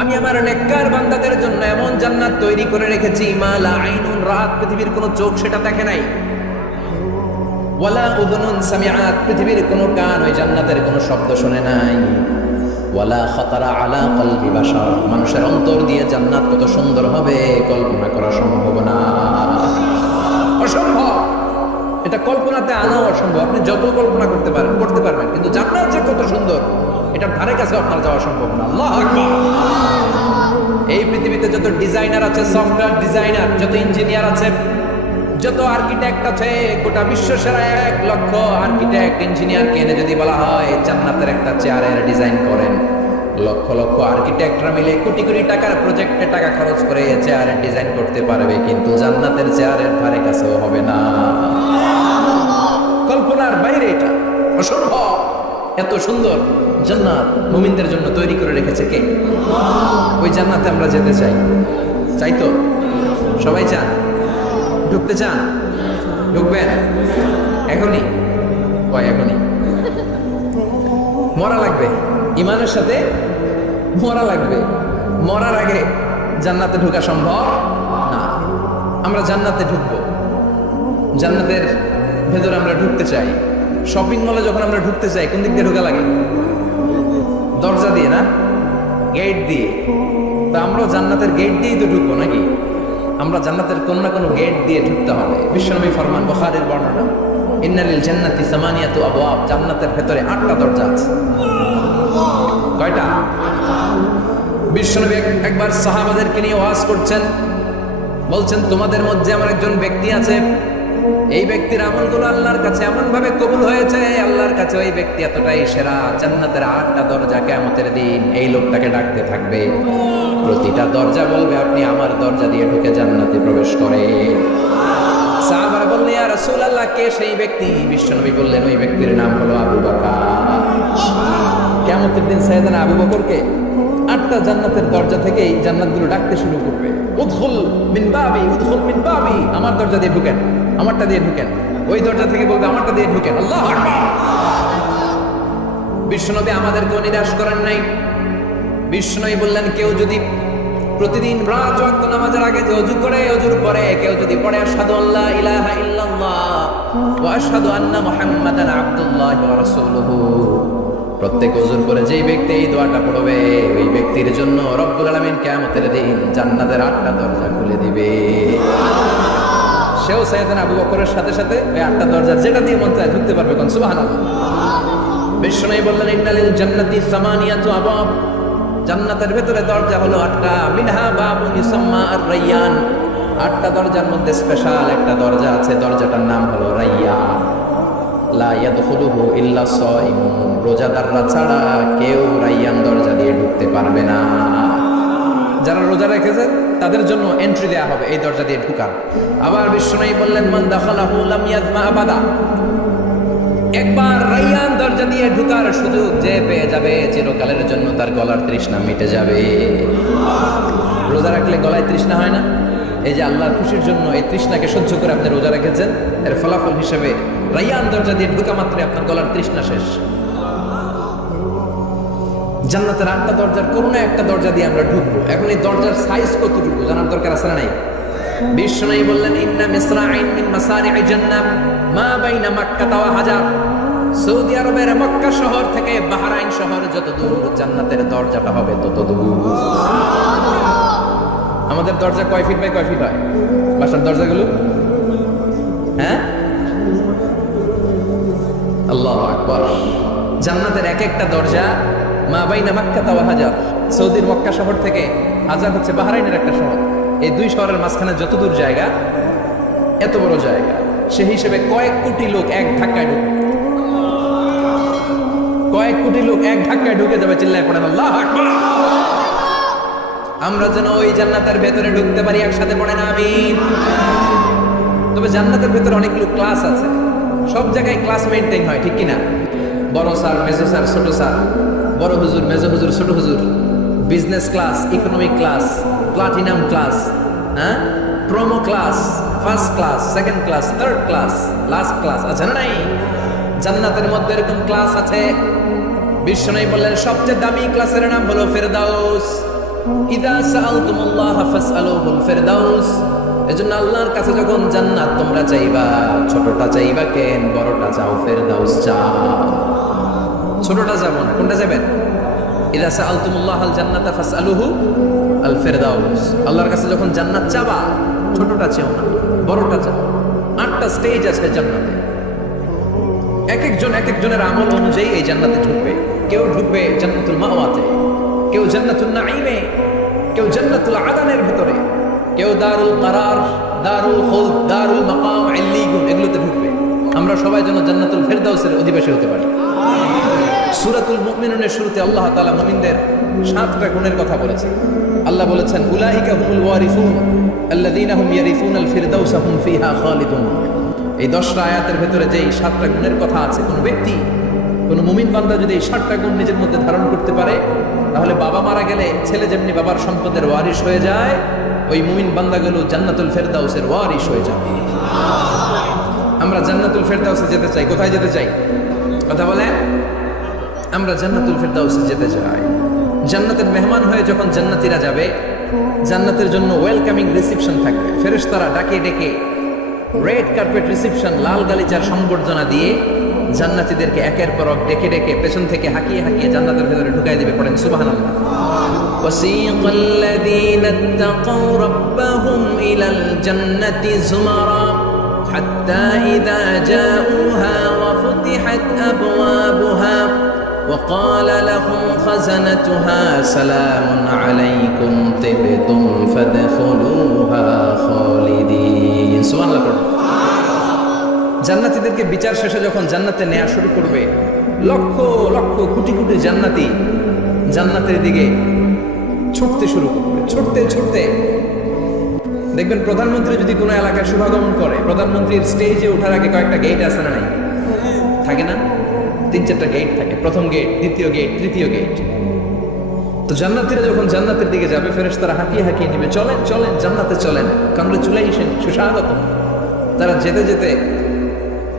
আমি আমার নেককার বান্দাদের জন্য এমন জান্নাত তৈরি করে রেখেছি মা লা আইনুন রাত, পৃথিবীর কোনো চোখ সেটা দেখে নাই, ওয়ালা উযুনুন সামিআত, পৃথিবীর কোনো কান ওই জান্নাতের কোনো শব্দ শুনে নাই, ওয়ালা খাতারা আলা কলবি বাশার, মানুষের অন্তর দিয়ে জান্নাত কত সুন্দর হবে কল্পনা করা সম্ভব না, অসম্ভব। এটা কল্পনাতে আনাও অসম্ভব। আপনি যত কল্পনা করতে পারবেন, কিন্তু জান্নাত যে কত সুন্দর এটার ধারে কাছে আপনার যাওয়া সম্ভব না। আল্লাহু আকবার। এই পৃথিবীতে যত ডিজাইনার আছে, সফটওয়্যার ডিজাইনার, যত ইঞ্জিনিয়ার আছে, যত আর্কিটেক্ট আছে, গোটা বিশ্ব সেরা 1 লক্ষ আর্কিটেক্ট ইঞ্জিনিয়ারকে এনে যদি বলা হয় জান্নাতের একটা চেয়ারের ডিজাইন করেন, লক্ষ লক্ষ আর্কিটেক্টরা মিলে কোটি কোটি টাকার প্রজেক্টে টাকা খরচ করে চেয়ারের ডিজাইন করতে পারবে, কিন্তু জান্নাতের চেয়ারের ধারে কাছেও হবে না। কল্পনার বাইরে, এটা অসম্ভব। এত সুন্দর জান্নাত মুমিনদের জন্য তৈরি করে রেখেছে কে? ওই জান্নাতে আমরা যেতে চাই। চাই তো? সবাই চান? ঢুকতে চান? ঢুকবেন এখনই? এখনই মরা লাগবে, ইমানের সাথে মরা লাগবে। মরার আগে জান্নাতে ঢোকা সম্ভব না। আমরা জান্নাতে ঢুকবো, জান্নাতের ভেতরে আমরা ঢুকতে চাই। শপিং মলে যখন আমরা ঢুকতে চাই কোন দিক দিয়ে ঢোকা লাগে? দরজা দিয়ে না, গেট দিয়ে। তা আমরা জান্নাতের গেট দিয়েই তো ঢুকবো নাকি? আমরা জান্নাতের কোন না কোনো গেট দিয়ে ঢুকতে হবে। বিশ্বনবী ফরমান, বুখারীর বর্ণনা, ইন্নালিল জান্নাতি সামানিয়াতু আবওয়াব, জান্নাতের ভেতরে 8টা দরজা আছে। কয়টা? বিশ্বনবী একবার সাহাবাদেরকে নিয়ে ওয়াজ করছেন, বলছেন তোমাদের মধ্যে আমার একজন ব্যক্তি আছে, এই ব্যক্তির আমলগুলো আল্লাহর কাছে এমন ভাবে কবুল হয়েছে, আল্লাহর কাছে ওই ব্যক্তি এতটাই সেরা, জান্নাতের 8টা দরজা কিয়ামতের দিন এই লোকটাকে ডাকতে থাকবে। প্রতিটা দরজা বলবে আপনি আমার দরজা দিয়ে ঢুকে জান্নাতে প্রবেশ করে। সাহাবারা বললেন ইয়া রাসূলুল্লাহ, কে সেই ব্যক্তি? বিশ্বনবী বললেন ওই ব্যক্তির নাম হলো আবু বকর। কিয়ামতের দিন সাইয়েদনা আবু বকরকে 8টা জান্নাতের দরজা থেকেই জান্নাতগুলো ডাকতে শুরু করবে, উদখুল মিন বাবি, উদখুল মিন বাবি, আমার দরজা দিয়ে ঢুকেন, আমারটা দিয়ে ঢুকেন। ওই দরজা থেকে বলবে আমারটা দিয়ে ঢুকেন। আল্লাহু আকবার। বিশ্বনবী আমাদেরকেও নিরাশ করেন নাই। বিশ্বনবী বললেন কেউ যদি প্রতিদিন 5 ওয়াক্ত নামাজের আগে যে ওযু করে, ওযুর পরে কেউ যদি পড়ে আশহাদু আল্লা ইলাহা ইল্লাল্লাহ ওয়া আশহাদু আন্না মুহাম্মাদান আবদুল্লাহি ওয়া রাসূলুহু, প্রত্যেক ওযুর পরে যেই ব্যক্তি এই দোয়াটা পড়বে ওই ব্যক্তির জন্য রব্বুল আলামিন কিয়ামতের দিন জান্নাতের 8টা দরজা খুলে দিবে। সেও সাইয়েদনা আবু বকরের সাথে সাথে ওই 8টা দরজা যেটা দিয়ে মন চায় ঢুকতে পারবে। কোন সুবহানাল্লাহ। বিশ্বনবী বললেন ইন্নালিল জান্নাতি সামানিয়াতু আবওয়াব, জান্নাতের ভেতরে দরজা হলো 8টা, মিনহা বাবুন ইউসাম্মা আর-রায়্যান, 8টা দরজার মধ্যে স্পেশাল একটা দরজা আছে, দরজাটার নাম হলো রায়্যান। লা ইয়াদখুলুহু ইল্লা সাইমুন, রোজাদাররা ছাড়া কেউ রায়্যান দরজা দিয়ে ঢুকতে পারবে না। যারা রোজা রেখেছে তাদের জন্য এন্ট্রি দেয়া হবে এই দরজা দিয়ে ঢোকার। আবার বিশ্বনবী বললেন মান দাখালাহু লাম ইয়াজমা আবাদা, একবার রায়্যান দরজা দিয়ে ঢোকার সুযোগ যে পেয়ে যাবে চিরকালের জন্য তার গলার তৃষ্ণা মিটে যাবে। রোজা রাখলে গলায় তৃষ্ণা হয় না? এই যে আল্লাহর খুশির জন্য এই তৃষ্ণাকে সহ্য করে আপনি রোজা রেখেছেন, এর ফলাফল হিসেবে রায়্যান দরজা দিয়ে ঢোকা মাত্রই আপনার গলার তৃষ্ণা শেষ। জান্নাতের 8টা দরজার কোন না একটা দরজা দিয়ে আমরা ঢুকবো। এখন এই দরজার সাইজ কতটুকু জানার দরকার আছে না নাই? বিশ্বনবী বললেন ইন্না মিসরাইন মিন মাসারি'i জান্নাহ মা বাইনা মাক্কা ওয়া হাজার, সৌদি আরবের মক্কা শহর থেকে বাহরাইন শহর যত দূর জান্নাতের দরজাটা হবে তত দূর। আমাদের দরজা কয় ফিট বাই কয় ফিট হয় বাসার দরজাগুলো? হ্যাঁ, আল্লাহু আকবার। জান্নাতের এক একটা দরজা মা বাইনা মাক্কা ওয়া হাজার, সৌদির মক্কা শহর থেকে হাজার হচ্ছে বাহরাইনের একটা শহর, এই 2 শহরের মাঝখানে যত দূর জায়গা এত বড় জায়গা, সেই হিসেবে কয়েক কোটি লোক এক ধাক্কায় ঢুকবে, কয়েক কোটি লোক এক ধাক্কায় ঢুকে যাবে। চিল্লায় পড়েন আল্লাহু আকবার। আমরা যেন ওই জান্নাতের ভেতরে ঢুকতে পারি, একসাথে পড়েন আমিন। তবে জান্নাতের ভেতরে অনেকগুলো ক্লাস আছে, সব জায়গায় ক্লাস মেইনটেইন হয়, ঠিক কিনা? বড় স্যার, মেজো স্যার, ছোট স্যার, বড় হুজুর, মেজো হুজুর, ছোট হুজুর, business class, economic class, platinum class, হ্যাঁ, promo class, first class, second class, third class, last class আছে না নাই? জান্নাতের মধ্যে এরকম ক্লাস আছে। বিশ্বনবী বললেন সবচেয়ে দামি ক্লাসের নাম হলো ফেরদাউস। ইযা সাআলতুমুল্লাহ ফাসআলুহুল ফিরদাউস, এজন্য আল্লাহর কাছে যখন জান্নাত তোমরা চাইবা, ছোটটা চাইবা কেন, বড়টা চাও, ফেরদাউস চাও। ছোটটা যাবো না, কোনটা যাবেন? ইযা সাআলতুমুল্লাহ আল জান্নাতা ফাসআলুহু আল ফিরদাউস, আল্লাহর কাছে যখন জান্নাত চাবা, ছোটটা চাও না, বড়টা চাও। 8টা স্টেজ আছে জান্নাতে, এক একজনের আমল অনুযায়ী এই জান্নাতে ঢুকবে। কেউ ঢুকবে জান্নাতুল মাওয়াতে, কেউ জান্নাতুল নাঈমে, কেউ জান্নাতুল আদানের ভিতরে, কেউ দারুল কারার, দারুল খুলদ, দারুল মাকাম ইল্লিয়ুন, এগুলোতে ঢুকবে। আমরা সবাই যেন জান্নাতুল ফিরদাউসের অধিবাসী হতে পারি। সূরাতুল মুমিনুনের শুরুতে আল্লাহ তাআলা মুমিনদের 7টা গুণের কথা বলেছেন। আল্লাহ বলেছেন উলাইকা হুমুল ওয়ারিসুন আল্লাযীনা হুম ইয়ারিসুনাল ফিরদাউসা হুম ফিহা খালিদুন। এই 10টা আয়াতের ভিতরে যেই 7টা গুণের কথা আছে, কোন ব্যক্তি, কোন মুমিন বান্দা যদি এই 7টা গুণ নিজের মধ্যে ধারণ করতে পারে, তাহলে বাবা মারা গেলে ছেলে যেমনি বাবার সম্পদের ওয়ারিশ হয়ে যায়, ওই মুমিন বান্দাগুলো জান্নাতুল ফিরদাউসের ওয়ারিশ হয়ে যাবে। আমরা জান্নাতুল ফিরদাউসে যেতে চাই। কোথায় যেতে চাই? কথা বলেন। আমরা জান্নাতুল ফিরদাউসে যেতে চাই। জান্নাতের মেহমান হয়ে যখন জান্নাতীরা যাবে, জান্নাতের জন্য ওয়েলকামিং রিসেপশন থাকবে। ফেরেশতারা ডাকে ডেকে রেড কার্পেট রিসেপশন, লাল গালিচার সংবর্ধনা দিয়ে জান্নাতীদেরকে একের পর এক ডেকে ডেকে পেছন থেকে হাঁকিয়ে হাঁকিয়ে জান্নাতের ভেতরে ঢুকাই দিবে। পড়েন সুবহানাল্লাহ। وسيق الذين اتقوا ربهم إلى الجنة زمرا حتى إذا جاءوها وفتحت أبوابها وقال لهم خزنتها سلام عليكم طبتم فادخلوها خالدين سبحان الله। জান্নাতীদেরকে বিচার শেষে যখন জান্নাতে নেওয়া শুরু করবে, লক্ষ লক্ষ কোটি কোটি জান্নাতি জান্নাতের দিকে ছুটতে শুরু করবে। ছুটতে ছুটতে দেখবেন প্রধানমন্ত্রী যদি কোনো এলাকায় শুভাগমন করে, প্রধানমন্ত্রীর স্টেজে ওঠার আগে কয়েকটা গেট আছে না? নাই থাকে না? 3-4টা গেট থাকে। প্রথম গেট, দ্বিতীয় গেট, তৃতীয় গেট। তো জান্নাতীরা যখন জান্নাতের দিকে যাবে, ফেরেশতারা হাঁকিয়ে হাঁকিয়ে নেবে, চলেন চলেন জান্নাতে চলেন, কংগ্রেচুলেশন, সুস্বাগত। তারা যেতে যেতে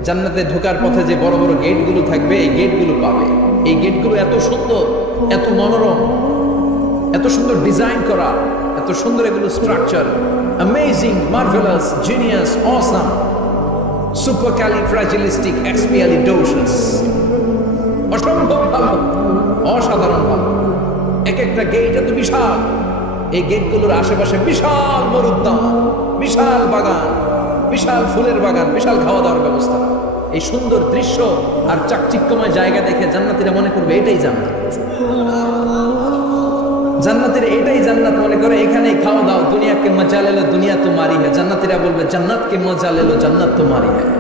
জান্নাতে ঢোকার পথে যে বড় বড় গেটগুলো থাকবে, এই গেটগুলো পাবে। এই গেটগুলো এত সুন্দর, এত মনোরম, এত সুন্দর ডিজাইন করা, এত সুন্দর এগুলো structure, amazing, marvellous, genius, awesome, supercalifragilisticexpialidocious, অসম্ভব ভালো, অসাধারণ ভালো। এক একটা গেট এত বিশাল। এই গেটগুলোর আশেপাশে বিশাল মরুদ্যান, বিশাল বাগান, বিশাল ফুলের বাগান, বিশাল খাওয়া দাওয়ার ব্যবস্থা। এই সুন্দর দৃশ্য আর চাকচিক্যময় জায়গা দেখে জান্নাতীরা মনে করবে এটাই জান্নাত। জান্নাতের এটাই জান্নাত মনে করে, এখানেই খাওয়া দাও। দুনিয়াকে মজা লেলো দুনিয়া তোমারি হ্যায়। জান্নাতীরা বলবে জান্নাতকে মজা লেলো জান্নাত তোমারি হ্যায়।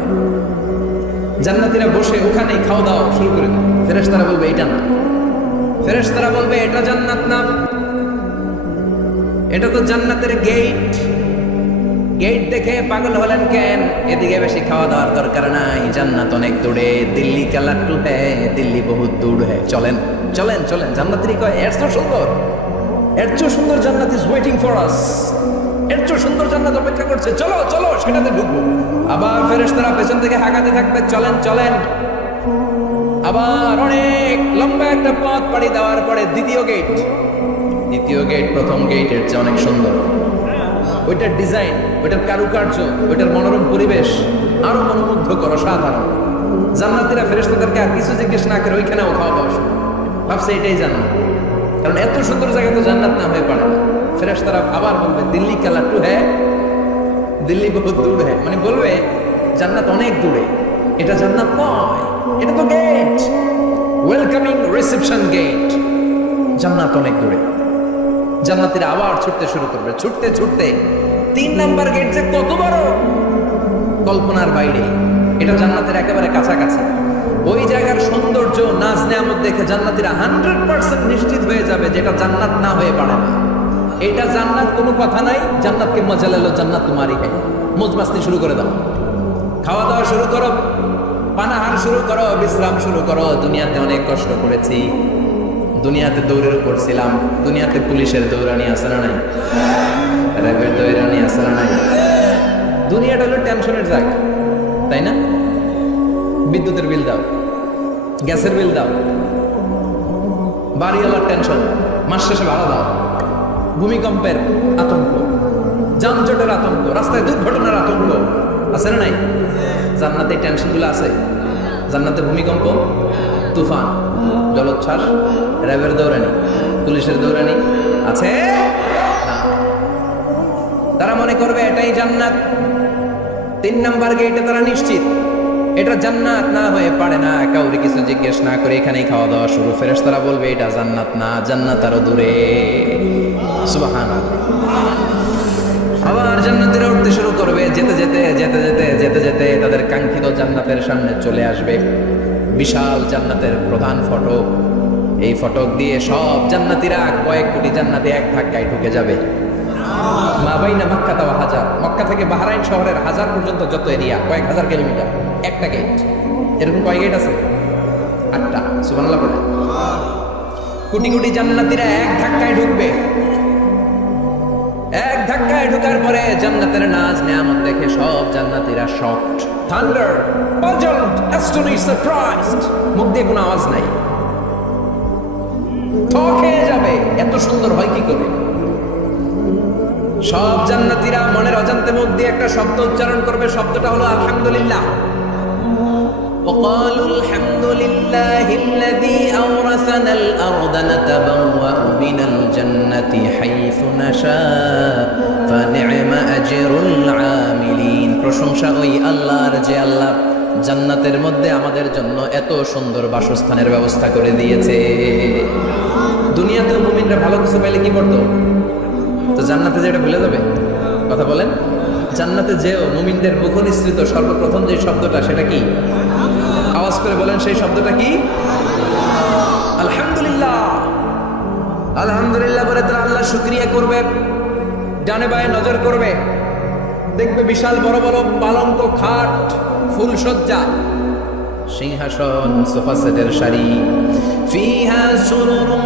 জান্নাতীরা বসে ওখানেই খাওয়া দাওয়া শুরু করে দেবে। ফেরেশতারা বলবে এটা না, ফেরেশতারা বলবে এটা জান্নাত না, এটা তো জান্নাতের গেট। গেট দেখে পাগল হলেন কেন? এদিকে বেশি খাওয়া দাওয়ার দরকার নাই, জান্নাত অনেক দূরে। দিল্লি কা লাট্টু হ্যায়, দিল্লি বহুত দূর হ্যায়। চলেন চলেন চলেন। জান্নাতীরা কয় এর তো সুন্দর, এর চেয়ে সুন্দর জান্নাত ইজ ওয়েটিং ফর আস, এর চেয়ে সুন্দর জান্নাত অপেক্ষা করছে, চলো চলো সেটাতে ঢুকবো। আবার ফেরেশতারা পেছন থেকে হাঁকাতে থাকবে, চলেন চলেন। আবার অনেক লম্বা একটা পথ পাড়ি দেওয়ার পরে দ্বিতীয় গেট। দ্বিতীয় গেট প্রথম গেটের চেয়ে অনেক সুন্দর। ওইটার ডিজাইন, ওইটার কারুকার্য, ওইটার মনোরম পরিবেশ আরো মনোমুগ্ধকর, অসাধারণ। জান্নাতীরা ফেরেশতাদেরকে আর কিছু জিজ্ঞেস না করে ওইখানেও খাওয়া দাওয়া শুরু। ভাবছে এটাই জান্নাত, কারণ এত সুন্দর জায়গা তো জান্নাত না হয়ে পারে না। ফেরেশতারা আবার বলবে দিল্লি কা লাট্টু হ্যায়, দিল্লি বহুত দূর হ্যায়, মানে বলবে জান্নাত অনেক দূরে, এটা জান্নাত নয়, এটা তো গেট, ওয়েলকামিং রিসেপশন গেট। জান্নাত অনেক দূরে। জান্নাতীরা আবার ছুটতে শুরু করবে। ছুটতে ছুটতে 3 নাম্বার গেট যে কত বড়, কল্পনার বাইরে। এটা জান্নাতের একেবারে কাছাকাছি। ওই জায়গার সৌন্দর্য, নাজ নেয়ামত দেখে জান্নাতীরা 100% নিশ্চিত হয়ে যাবে যেটা জান্নাত না হয়ে পারে না। এটা জান্নাত, কোনো কথা নাই। জান্নাতকে মজা লেলো জান্নাত তোমারই হ্যায়। মौज মাস্তি শুরু করে দাও, খাওয়া দাওয়া শুরু করো, পানাহার শুরু করো, বিশ্রাম শুরু করো। দুনিয়াতে অনেক কষ্ট করেছি, দুনিয়াতে দৌড়ের উপর ছিলাম, দুনিয়াতে পুলিশের দৌড়ানি আছে না নাই, র্যাবের দৌড়ানি আছে না নাই। দুনিয়াটা হলো টেনশনের জায়গা, তাই না? বিদ্যুতের বিল দাও, গ্যাসের বিল দাও, বাড়িওয়ালার টেনশন, মাস শেষে ভাড়া দাও, ভূমিকম্পের আতঙ্ক, যানজটের আতঙ্ক, রাস্তায় দুর্ঘটনার আতঙ্ক আছে না নাই? জান্নাতে টেনশনগুলো আছে? জান্নাতে ভূমিকম্প, তুফান, জলোচ্ছ্বাস, র্যাবের দৌড়ানি, পুলিশের দৌড়ানি আছে না। তারা মনে করবে এটাই জান্নাত। 3 নাম্বার গেটে তারা নিশ্চিত এটা জান্নাত না হয়ে পারে না। কাউরে কিছু জিজ্ঞেস না করে এখানেই খাওয়া দাওয়া শুরু। ফেরেশতারা বলবে এটা জান্নাত না, জান্নাত আরো দূরে। সুবহানাল্লাহ। আবার জান্নাতীরা উঠতে শুরু করবে। যেতে যেতে যেতে যেতে যেতে যেতে তাদের কাঙ্ক্ষিত জান্নাতের সামনে চলে আসবে। বিশাল জান্নাতের প্রধান ফটক। এই ফটক দিয়ে সব জান্নাতীরা, কয়েক কোটি জান্নাতি এক ধাক্কায় ঢুকে যাবে। মা বাইনা মক্কা ওয়া হাজার, মক্কা থেকে বাহরাইন শহরের হাজার পর্যন্ত যত এরিয়া, কয়েক হাজার কিলোমিটার, একটা গেট। এরকম কয় গেট আছে? 8টা। সুবহানাল্লাহ বলে। কোটি কোটি জান্নাতীরা এক ধাক্কায় ঢুকবে। এক ধাক্কায় ঢোকার পরে জান্নাতের নাজ নিয়ামত দেখে সব জান্নাতীরা shocked, thunder, puzzled, astonished, surprised. মুখ দিয়ে কোনো আওয়াজ নাই, থক হয়ে যাবে। এত সুন্দর হয় কি করে? সব জান্নাতীরা মনের অজান্তে মুখ দিয়ে একটা শব্দ উচ্চারণ করবে। শব্দটা হলো আলহামদুলিল্লাহ। وقالوا الحمد لله الذي أورثنا الأرض نتبوأ من الجنة حيث نشاء فنعم أجر العاملين। প্রশংসা ওই আল্লাহর যে আল্লাহ জান্নাতের মধ্যে আমাদের জন্য এত সুন্দর বাসস্থানের ব্যবস্থা করে দিয়েছে। দুনিয়াতে মুমিনরা ভালো কিছু পাইলে কি করতো? তো জান্নাতে যেটা ভুলে যাবে। কথা বলেন। জান্নাতে যেও মুমিনদের মুখ নিঃসৃত সর্বপ্রথম যে শব্দটা, সেটা কি? আওয়াজ করে বলেন, সেই শব্দটা কি? আলহামদুলিল্লাহ। আলহামদুলিল্লাহ বলে তারা আল্লাহ শুকরিয়া করবে। ডানে বায়ে নজর করবে, দেখবে বিশাল বড় বড় পালঙ্ক, খাট, ফুলসজ্জা, সিংহাসন, সোফা সেটের সারি। ফিহা সুরুরুম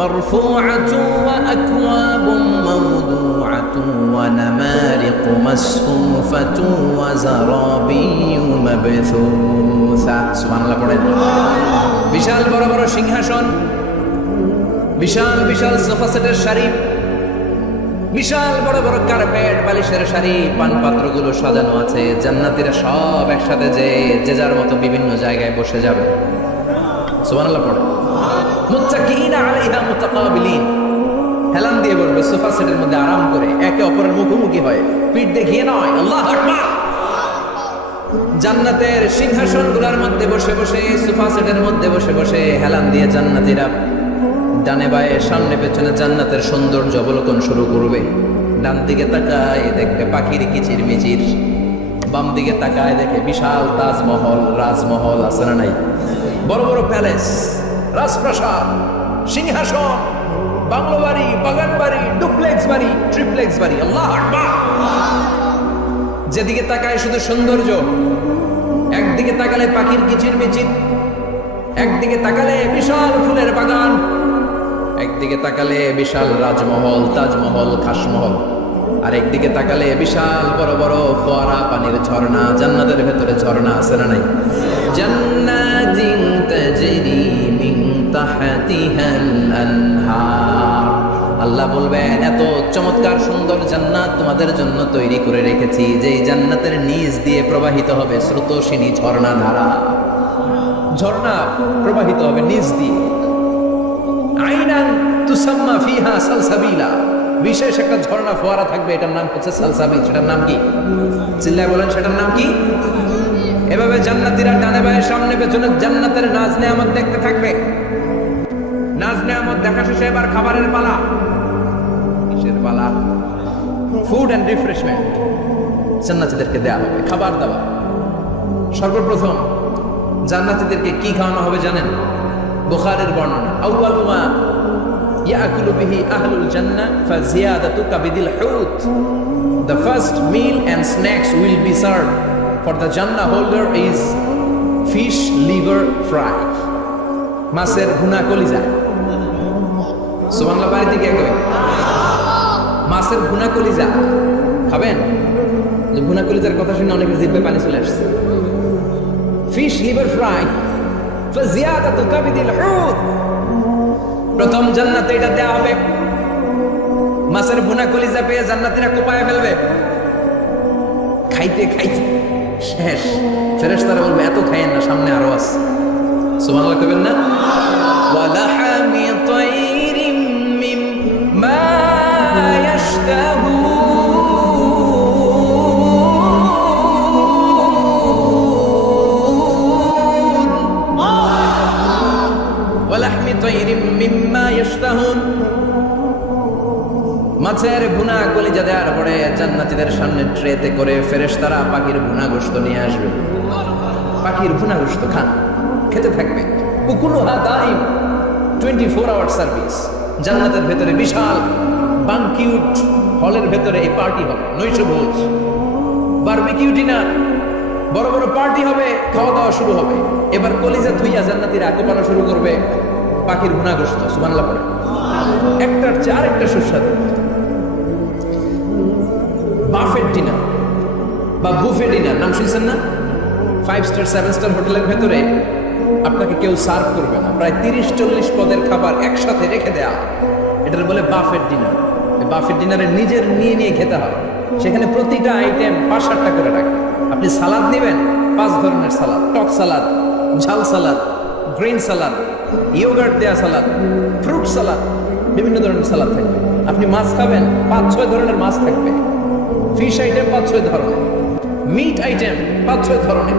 মারফুআতুন ওয়া আকওয়াবুম মাওদুআতুন ওয়া নামারিকু মাসফুফাতুন ওয়া যারাবিয়্যু মাবথুসা। সুবহানাল্লাহ পড়েন। বিশাল বড় বড় সিংহাসন, বিশাল বিশাল সোফা সেটের সারি, বিশাল বড় বড় কার্পেট, বালিশের সারি, পানপাত্রগুলো সাজানো আছে। জান্নাতীরা সব একসাথে যে যার মতো বিভিন্ন জায়গায় বসে যাবে। সুবহানাল্লাহ পড়ে। মুত্তাকিনা আলাইহা মুতাকাবিলিন, হেলান দিয়ে বসবে সোফা সেটের মধ্যে আরাম করে, একে অপরের মুখোমুখি হয়ে, পিঠ দেখিয়ে নয়। আল্লাহু আকবার। জান্নাতের সিংহাসনগুলোর মধ্যে বসে বসে, সোফা সেটের মধ্যে বসে বসে হেলান দিয়ে জান্নাতীরা ডানে বায়ে সামনে পেছনে জান্নাতের সৌন্দর্য অবলোকন শুরু করবে। ডান দিকে তাকায় দেখবে পাখির কিচির মিচির, বাম দিকে তাকায় দেখে বিশাল তাজমহল, রাজমহল আছে না নাই? বড় বড় প্যালেস, রাজপ্রাসাদ, সিংহাসন, বাংলো বাড়ি, বাগান বাড়ি, ডুপ্লেক্স বাড়ি, ট্রিপ্লেক্স বাড়ি। আল্লাহু আকবার। যেদিকে তাকায় শুধু সৌন্দর্য। একদিকে তাকালে পাখির কিচির মিচির, একদিকে তাকালে বিশাল ফুলের বাগান, একদিকে তাকালে বিশাল রাজমহল, তাজমহল, খাসমহল, আর একদিকে তাকালে বিশাল বড় বড় ফোয়ারা, পানির ঝর্ণা। জান্নাতের ভেতরে ঝর্ণা আছে না নাই? জান্নাতিন তাজরি মিন তাহতিহাল আনহার। আল্লাহ বলবেন এত চমৎকার সুন্দর জান্নাত তোমাদের জন্য তৈরি করে রেখেছি, যেই জান্নাতের নিচ দিয়ে প্রবাহিত হবে স্রোতস্বিনী ঝর্ণা ধারা। ঝর্ণা প্রবাহিত হবে নিচ দিয়ে। আইনান তুসাম্মা ফিহা সালসাবিলা, বিশেষ একটা ঝর্ণা ফোয়ারা থাকবে, এটার নাম হচ্ছে সালসাবিল। সেটার নাম কি? চিল্লায় বলেন, সেটার নাম কি? এভাবে জান্নাতীরা ডানে বায়ে সামনে পেছনে জান্নাতের নাজ নেয়ামত দেখতে থাকবে। নাজ নেয়ামত দেখা শেষে এবার খাবারের পালা। কিসের পালা? ফুড এন্ড রিফ্রেশমেন্ট জান্নাতীদেরকে দেয়া হবে, খাবার দাবার। সর্বপ্রথম জান্নাতীদেরকে কি খাওয়ানো হবে জানেন? বুখারীর বর্ণনা, আউয়ালু মা ইয়াকুলু বিহি আহলুল জান্নাহ ফাজিয়াদাতু কাবিদিল হুত। The first meal and snacks will be served for the Jannah holder is fish liver fry, মাছের ভুনা কলিজা। সুবহানাল্লাহ। বাড়িতে কে কই মাছের ভুনা কলিজা খাবেন? যে ভুনা কলিজার কথা শুনে অনেকের জিহ্বায় পানি চলে আসছে। ফিশ লিভার ফ্রাই ফাজিয়াদাতু কাবিদিল হুত, প্রথম জান্নাতে এটা দেয়া হবে। মাছের ভুনা কলিজা পেয়ে জান্নাতীরা কোপায় ফেলবে, খাইতে খাইতে শেষ। ফেরেশতারা বলবে এত খাইয়েন না, সামনে আরো আছে। সুবহানাল্লাহ কইবেন না? ওয়ালাহামি তাইরিম মিম্মা ইয়াশতাহুন, ওয়ালাহমি তাইরিম মিম্মা ইয়াশতাহুন। মাছের ভুনা কলিজা দেওয়ার পরে জান্নাতীদের সামনে ট্রেতে করে ফেরেশতারা পাখির ভুনা গোশত নিয়ে আসবে। পাখির ভুনা গোশত খান, খেতে থাকবে। উকুলুহা দাইম, 24 আওয়ার সার্ভিস। জান্নাতের ভেতরে বিশাল বানকিউট হলের ভেতরে এই পার্টি হবে, নৈশভোজ, বারবিকিউ ডিনার, বড় বড় পার্টি হবে, খাওয়া দাওয়া শুরু হবে। এবার কলিজা থুইয়া জান্নাতীরা কোপানো শুরু করবে পাখির ভুনা গোশত। সুবহানাল্লাহ পড়ে। একটার চেয়ে আরেকটা সুস্বাদু। বাফেট ডিনার বা বুফে ডিনার নাম শুনছেন না? 5 স্টার 7 স্টার হোটেলের ভেতরে আপনাকে কেউ সার্ভ করবে না, প্রায় 30-40 পদের খাবার একসাথে রেখে দেওয়া, এটার বলে বাফেট ডিনার। বাফেট ডিনারে নিজের নিয়ে নিয়ে খেতে হয়। সেখানে প্রতিটা আইটেম 5-7টা করে রাখে। আপনি সালাদ নেবেন, 5 ধরনের সালাদ, টক সালাদ, ঝাল সালাদ, গ্রিন সালাদ, ইয়োগার্ট দেয়া সালাদ, ফ্রুট সালাদ, বিভিন্ন ধরনের সালাদ থাকবে। আপনি মাছ খাবেন, 5-6 ধরনের মাছ থাকবে। ফিশ আইটেম 5-6 ধরনের, মিট আইটেম 5-6 ধরনের,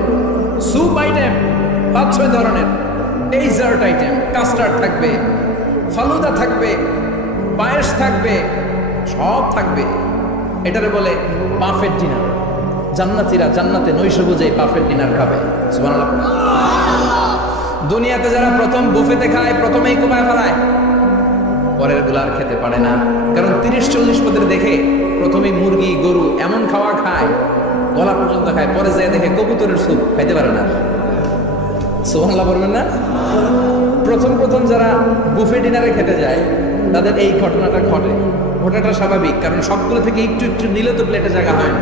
স্যুপ আইটেম 5-6 ধরনের, ডেজার্ট আইটেম, কাস্টার্ড থাকবে, ফালুদা থাকবে, পায়েস থাকবে, সব থাকবে। এটারে বলে বাফেট ডিনার। জান্নাতীরা জান্নাতে নৈশভোজে বাফেট ডিনার খাবে। সুবহানাল্লাহ। দুনিয়াতে যারা প্রথম বুফেতে খায়, প্রথমেই কোপায় ফেলায়, পরের গুলার খেতে পারে না। কারণ 30-40 পদের দেখে প্রথমেই মুরগি গরু এমন খাওয়া খায়, গলা পর্যন্ত খায়, পরে যায় দেখে কবুতরের স্যুপ খাইতে পারে না। সুবহানাল্লাহ বলবেন না? প্রথম প্রথম যারা বুফে ডিনারে খেতে যায় তাদের এই ঘটনাটা ঘটে। ঘটাটা স্বাভাবিক, কারণ সবগুলো থেকে একটু একটু নিলে তো প্লেটে জায়গা হয় না।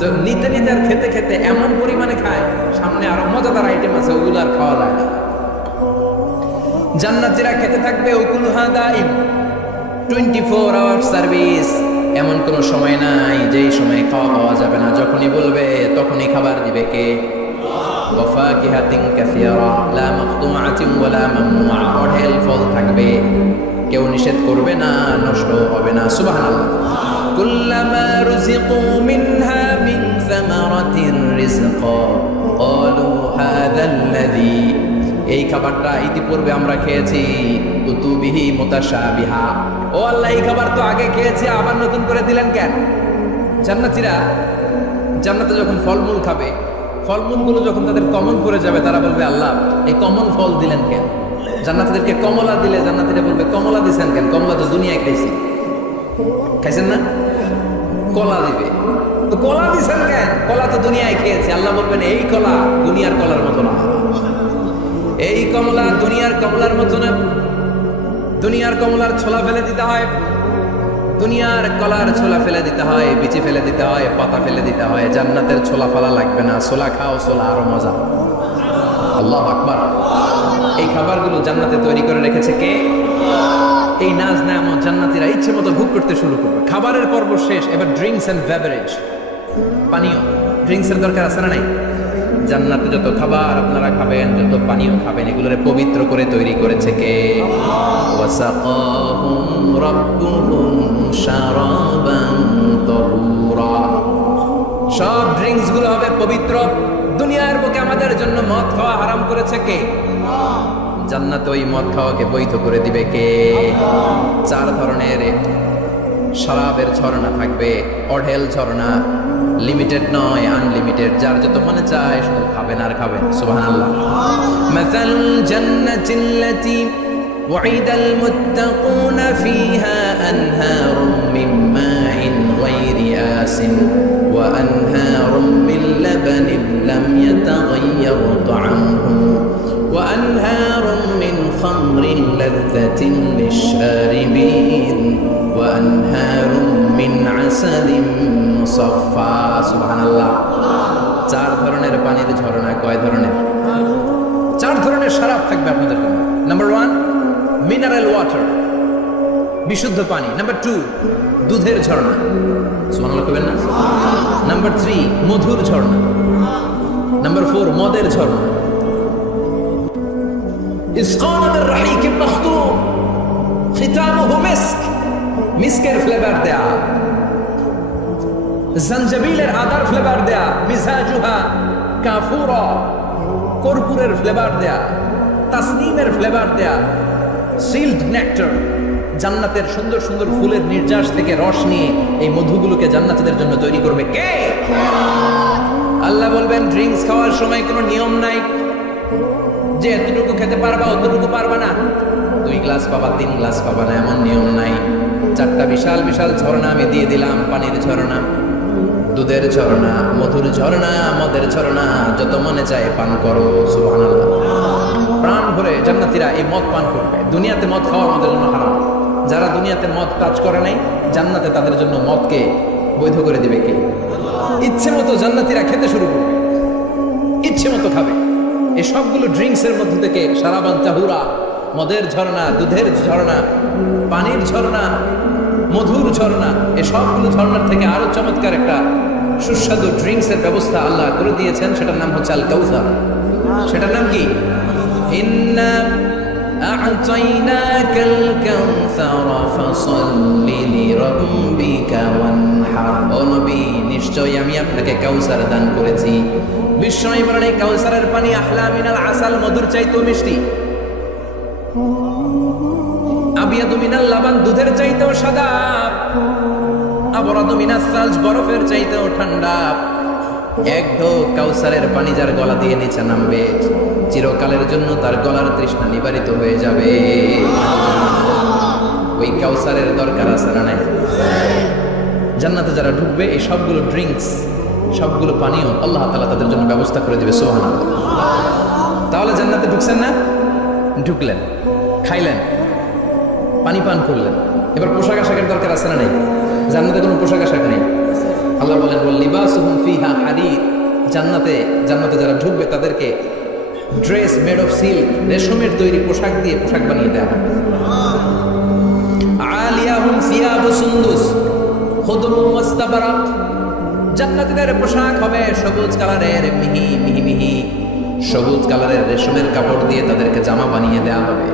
তো নিতে নিতে আর খেতে খেতে এমন পরিমাণে খায়, সামনে আরো মজাদার আইটেম আছে, ওগুলো আর খাওয়া যায় না। জান্নাতীরা খেতে থাকবে উকুলুহা দাইম, 24 আওয়ার সার্ভিস। এমন কোনো সময় নাই যেই সময় খাওয়া পাওয়া যাবে না। যখনই বলবে তখনই খাবার দিবে কে? ওয়াফাকিহাতিন কাসীরা লা মাকতুআতিন ওয়ালা মামনুআ। অঢেল ফল থাকবে, কেউ নিষেধ করবে না, নষ্ট হবে না। সুবহানাল্লাহ। কুল্লামা রুজিকু মিনহা মিন সামারাতির রিজকা ক্বালু হাযাল্লাযী, এই খাবারটা ইতিপূর্বে আমরা খেয়েছি, কুতুবিহি মুতাশাবিহা। ও আল্লাহ, এই খাবার তো আগে খেয়েছি, আবার নতুন করে দিলেন কেন? জান্নাতীরা জান্নাতে যখন ফলমূল খাবে, ফলমূলগুলো যখন তাদের কমন পড়ে যাবে, তারা বলবে আল্লাহ এই কমন ফল দিলেন কেন? জান্নাতীদেরকে কমলা দিলে জান্নাতীরা বলবে কমলা দিছেন কেন? কমলা তো দুনিয়ায় খাইছি। খাইছেন না? কলা দিবে, তো কলা দিছেন কেন? কলা তো দুনিয়ায় খেয়েছি। আল্লাহ বলবেন এই কলা দুনিয়ার কলার মতো না, এই কমলা দুনিয়ার কমলার মতো না। দুনিয়ার কমলার ছোলা ফেলে দিতে হয়, দুনিয়ার কলার ছোলা ফেলে দিতে হয়, বিচি ফেলে দিতে হয়, পাতা ফেলে দিতে হয়। জান্নাতের ছোলা ফেলা লাগবে না, ছোলা খাও, ছোলা আরো মজা। আল্লাহু আকবার। এই খাবারগুলো জান্নাতে তৈরি করে রেখেছে কে? এই নাজ নেয়ামত জান্নাতীরা ইচ্ছে মতো ভোগ করতে শুরু করবে। খাবারের পর্ব শেষ, এবার ড্রিঙ্কস এন্ড বেভারেজ, পানীয়। ড্রিঙ্কসের দরকার আছে না নাই? জান্নাতে যত খাবার আপনারা খাবেন, যত পানীয় খাবেন, এগুলোরে পবিত্র করে তৈরি করেছে কে? ওয়াসাকাহুম রাব্বুহুম শারাবান তাহুরা। সব ড্রিঙ্কস গুলো হবে পবিত্র। দুনিয়ার বুকে আমাদের জন্য মদ খাওয়া হারাম করেছে কে? জান্নাতে ওই মদ খাওয়াকে বৈধ করে দিবে কে? 4 ধরনের শরাবের ঝর্ণা থাকবে, অঢেল ঝর্ণা, লিমিটেড নয়, আনলিমিটেড। যার যত মনে চায় শুধু খাবেন আর খাবেন। সুবহানাল্লাহ। মাসালুল জান্নাতিল্লাতী ওয়াইদাল মুত্তাকুনা ফীহা আনহারুম মিন মাইন গায়রি আসিন ওয়া আনহারুম মিন লাবানিন লাম ইয়াতাগায়্যার তা'আমুহু ওয়া আনহারুম মিন খামরিন লাযযাতিন লিশ-শারিবিন ওয়া আনহারুম মিন আসালিন মুসাফফা। সুবহানাল্লাহ। 4 ধরনের পানির ঝর্ণা। কয় ধরনের? 4 ধরনের শরাব থাকবে আপনাদের জন্য। Number 1, mineral water. বিশুদ্ধ পানি। নাম্বার 2, দুধের ঝর্ণা, সুবহানাল্লাহ কইবেন না? নাম্বার 3, মধুর ঝর্ণা। নাম্বার 4, মদের ঝর্ণা। ইসকানা মির রাহিকিম মাখতুম খিতামুহু মিস্ক, মিস্কের ফ্লেভার দেয়া, জঞ্জাবিলের আদার ফ্লেভার দেয়া, মিজাজুহা কাফুরা, কর্পূরের ফ্লেভার দেয়া, তাসনিমের ফ্লেভার দেয়া, সিল্ড নেক্টার, জান্নাতের সুন্দর সুন্দর ফুলের নির্যাস থেকে রস নিয়ে এই মধুগুলোকে জান্নাতীদের জন্য তৈরি করবে কে? আল্লাহ বলবেন ড্রিঙ্কস খাওয়ার সময় কোনো নিয়ম নাই যে এতটুকু খেতে পারবা অতটুকু পারবা না, 2 গ্লাস পাবা 3 গ্লাস পাবা না, এমন নিয়ম নাই। 4টা বিশাল বিশাল ঝর্ণা আমি দিয়ে দিলাম, পানির ঝর্ণা, দুধের ঝর্ণা, মধুর ঝর্ণা, মদের ঝর্ণা, যত মনে চায় পান করো। সুবহানাল্লাহ। প্রাণ ভরে জান্নাতীরা এই মদ পান করবে। দুনিয়াতে মদ খাওয়া আমাদের জন্য হারাম। যারা দুনিয়াতে মদ টাচ করে নাই, জান্নাতে তাদের জন্য মদকে বৈধ করে দিবে কে? ইচ্ছে মতো জান্নাতীরা খেতে শুরু করবে, ইচ্ছে মতো খাবে। এই সবগুলো ড্রিঙ্কসের মধ্যে থেকে শারাবান তাহুরা, মদের ঝর্ণা, দুধের ঝর্ণা, পানির ঝর্ণা, মধুর ঝর্ণা, এই সবগুলো ঝর্ণার থেকে আরো চমৎকার একটা সুস্বাদু ড্রিঙ্কসের ব্যবস্থা আল্লাহ করে দিয়েছেন। সেটার নাম হচ্ছে আল কাউসার। সেটার নাম কি? ইন্না আ'তাইনাকাল কাউসার ফাসাল্লি লিরাব্বিকা ওয়ানহার। ও নবী, নিশ্চয়ই আমি আপনাকে কাউসার দান করেছি। বিশ্বনবী বলেন এই কাউসারের পানি আহলা মিনাল আসাল, মধুর চাইতেও মিষ্টি। আবিয়াদু মিনাল লাবান, দুধের চাইতেও সাদা। আবরাদু মিনাস সালজ, বরফের চাইতেও ঠান্ডা। এক ঢোক কাউসারের পানি যার গলা দিয়ে নিচে নামবে, চিরকালের জন্য তার গলার তৃষ্ণা নিবারিত হয়ে যাবে। ওই কাউসারের দরকার আছে না নাই? জান্নাতে যারা ঢুকবে এই সবগুলো ড্রিঙ্কস, সবগুলো পানীয় আল্লাহ তাআলা তাদের জন্য ব্যবস্থা করে দিবে। সুবহানাল্লাহ। তাহলে জান্নাতে ঢুকছেন না? ঢুকলেন, খাইলেন, পানি পান করলেন, এবার পোশাক আশাকের দরকার আছে না নাই? জান্নাতে কোনো পোশাক আশাক নেই। আল্লাহ বলেন ওয়াল লিবাসুহুম ফিহা হারির। জান্নাতে যারা ঢুকবে তাদেরকে ড্রেস মেড অফ সিল্ক, রেশমের তৈরি পোশাক দিয়ে পোশাক বানিয়ে দেওয়া হবে। আলিয়াহুম সিয়াবু সুন্দুস খুদরুম ওয়াস্তাবরাক। জান্নাতীদের পোশাক হবে সবুজ কালারের, মিহি মিহি মিহি সবুজ কালারের রেশমের কাপড় দিয়ে তাদেরকে জামা বানিয়ে দেওয়া হবে।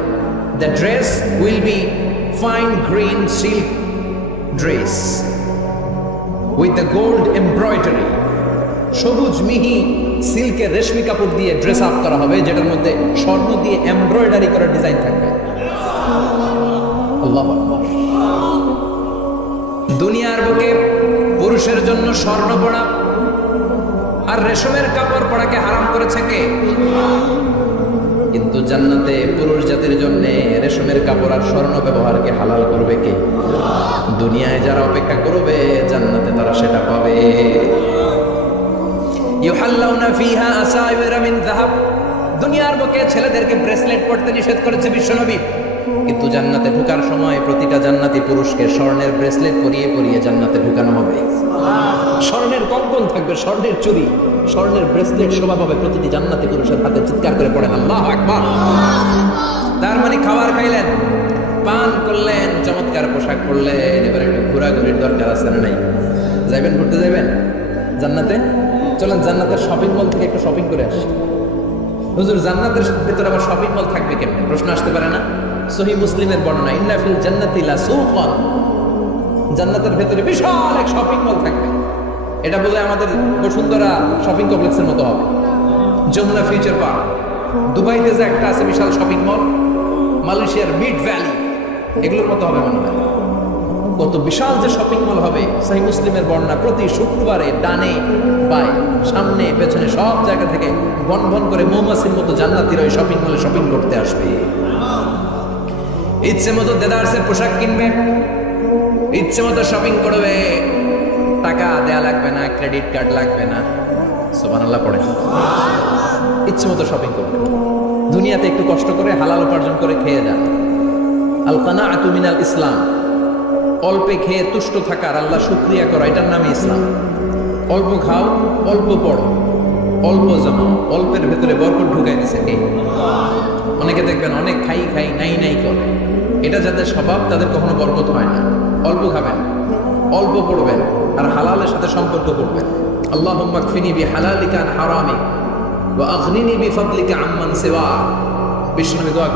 The dress will be fine green silk dress with the gold embroidery. সবুজ মিহি সিল্কের রেশমি কাপড় দিয়ে ড্রেস আপ করা হবে, যেটার মধ্যে স্বর্ণ দিয়ে এমব্রয়ডারি করা ডিজাইন থাকবে। আল্লাহু আকবার। দুনিয়ার বুকে পুরুষের জন্য স্বর্ণ পরা আর রেশমের কাপড় পরাকে হারাম করেছে কে? কিন্তু জান্নাতে পুরুষ জাতির জন্য রেশমের কাপড় আর স্বর্ণ ব্যবহারকে হালাল করবে কে? দুনিয়ায় যারা অপেক্ষা করবে জান্নাতে তারা সেটা পাবে। ইউহাল্লাউনা ফিহা আসাইরা মিন যাহাব। দুনিয়ার বুকে ছেলেদেরকে ব্রেসলেট পরতে নিষেধ করেছে বিশ্বনবী, কিন্তু জান্নাতে ঢোকার সময় প্রতিটা জান্নাতি পুরুষকে স্বর্ণের ব্রেসলেট পরিয়ে পরিয়ে জান্নাতে ঢোকানো হবে। স্বর্ণের কঙ্কন থাকবে, স্বর্ণের চুড়ি, স্বর্ণের ব্রেসলেট শোভা পাবে প্রতিটি জান্নাতি পুরুষের হাতে। চিৎকার করে পড়েন আল্লাহু আকবার। তার মানে খাবার খাইলেন, পান করলেন, চমৎকার পোশাক পরলেন, এবার একটু ঘোরাঘুরির দরকার আছে না নাই? যাইবেন, ঘুরতে যাইবেন জান্নাতে? চলেন জান্নাতের শপিং মল থেকে একটু শপিং করে আসি। হুজুর জান্নাতের ভিতরে আবার শপিং মল থাকবে কেমনে? প্রশ্ন আসতে পারে না? সহিহ মুসলিমের বর্ণনা, ইন্না ফিল জান্নাতি লাসুকান। জান্নাতের ভিতরে বিশাল এক শপিং মল থাকবে। এটা বলে আমাদের বসুন্ধরা শপিং কমপ্লেক্সের মতো হবে, যমুনা ফিউচার পার্ক, দুবাইতে যে একটা আছে বিশাল শপিং মল, মালয়েশিয়ার মিড ভ্যালি, এগুলোর মতো হবে মনে হয়। কত বিশাল যে শপিং মল হবে। সহিহ মুসলিমের বর্ণনা, প্রতি শুক্রবারে ডানে বায়ে সামনে পেছনে সব জায়গা থেকে ভন ভন করে মৌমাছির মতো জান্নাতীরা ওই শপিং মলে শপিং করতে আসবে। ইচ্ছে মতো দেদারসের পোশাক কিনবে, ইচ্ছে মতো শপিং করবে, টাকা দেয়া লাগবে না, ক্রেডিট কার্ড লাগবে না। সুবহানাল্লাহ পড়ে। ইচ্ছে মতো শপিং করবে। দুনিয়াতে একটু কষ্ট করে হালাল উপার্জন করে খেয়ে যান। আল কানাআতু মিনাল ইসলাম। অল্পে খেয়ে তুষ্ট থাকার, আল্লাহ শুকরিয়া করা, এটার নামই ইসলাম। অল্প খাও, অল্প পড়ো, অল্প জমাও, অল্পের ভেতরে বরকত ঢুকাই দিছে কে? অনেকে দেখবেন অনেক খাই খাই নাই নাই করে, এটা যাদের স্বভাব তাদের কখনো বরকত হয় না। অল্প খাবেন, অল্প পড়বেন, আর হালালের সাথে সম্পর্ক করবেন। আল্লাহুম্মা কফিনি বিহালালিকা আন হারামিক ওয়া আগনিনি বিফাদলিকা আম্মান সিওয়া। বিষ্ণু দোয়া